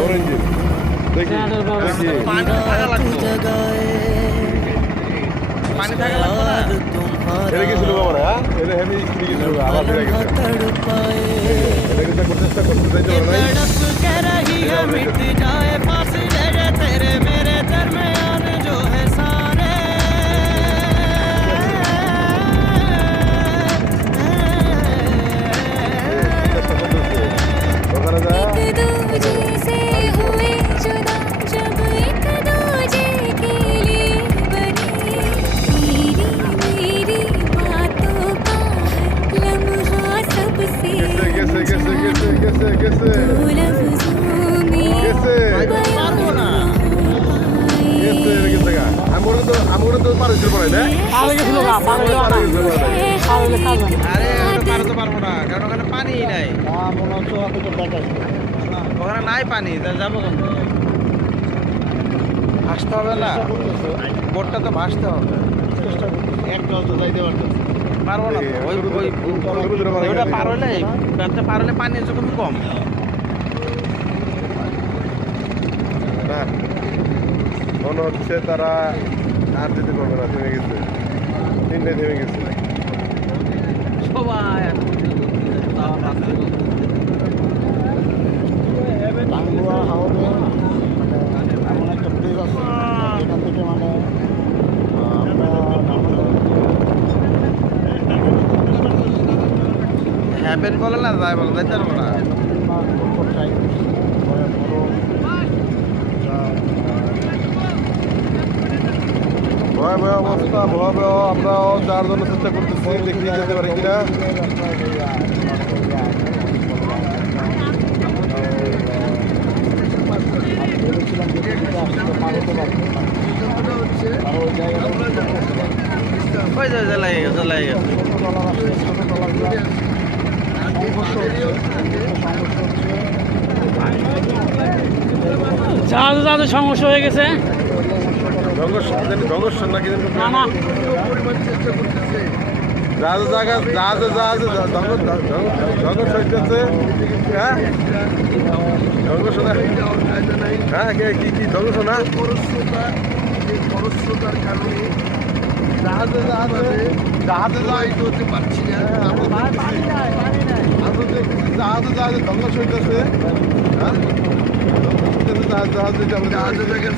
বড় ইঞ্জিন দেখি এটা কি ছিল বাবা? হ্যাঁ এটা হেভি কি ছিল? আবার ফিরে গেছে এটা কিন্তু চেষ্টা করতে চাইতে পারে ওখানে যায় আমরা তো পারে ছিল পড়াই না পারবো না কারণ ওখানে পানি নাই ওখানে নাই পানি যাবো ভাসতে হবে না বোটটা তো ভাসতে হবে পারবো না ওইটা পার হলে পার হলে পানি খুবই কম না মনে হচ্ছে তারা আর যেতে পারবে না থেমে গেছে তিনটায় থেমে গেছে সবাই হ্যাপেন বলে না যাই বলে যাইতে পারবো না ভয়াবহ অবস্থা ভয়াবহ আমরাও যার জন্য চেষ্টা করতেছি দেখি যেতে পারি কিনা সমস্যা হয়ে গেছে ধ্বংস নাকি ধ্বংস হইতেছে হ্যাঁ ধ্বংস না হ্যাঁ কি কি ধ্বংস না খরস্রোতার কারণে জাহাজে হতে পারছি না জাহাজে ধ্বংস হইতেছে হ্যাঁ জাহাজে জাহাজে দেখেন